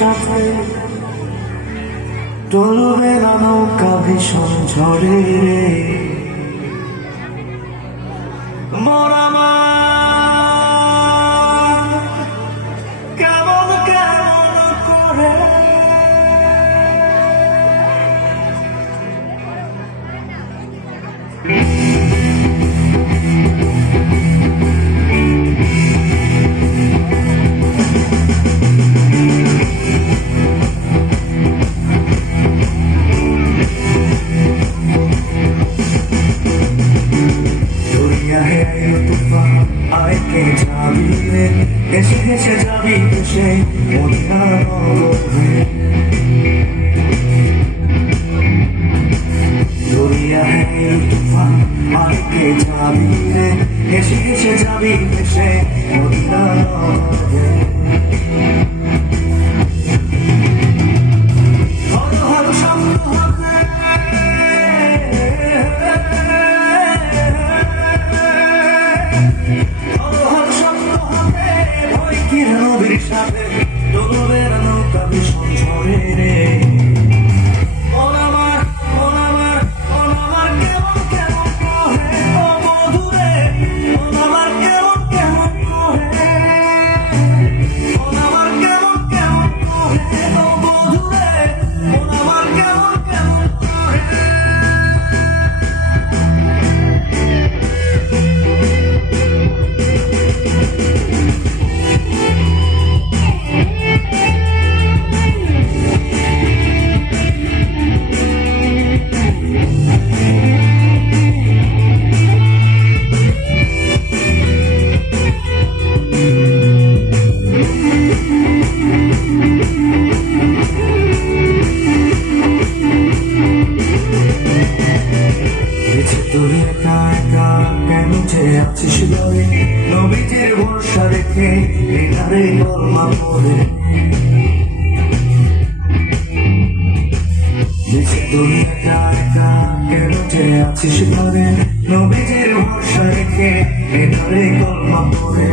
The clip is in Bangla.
সাথে টলবে না নৌকা ভীষণ ঝড়ে রে মন আমার কেমন কেমন করে आए के जाबी रे ऐसे ऐसे जाबी तुझे मोदिया रे दुनिया है ये तूफान आए के जाबी रे ऐसे ऐसे जाबी तुझे मोदिया रे নবীজির ভরসা রেখে এনারে কলমা পড়ে দুনিয়াটা একা কেন যে আছিস ঘরে নবীজির ভরসা রেখে এনারে কলমা পড়ে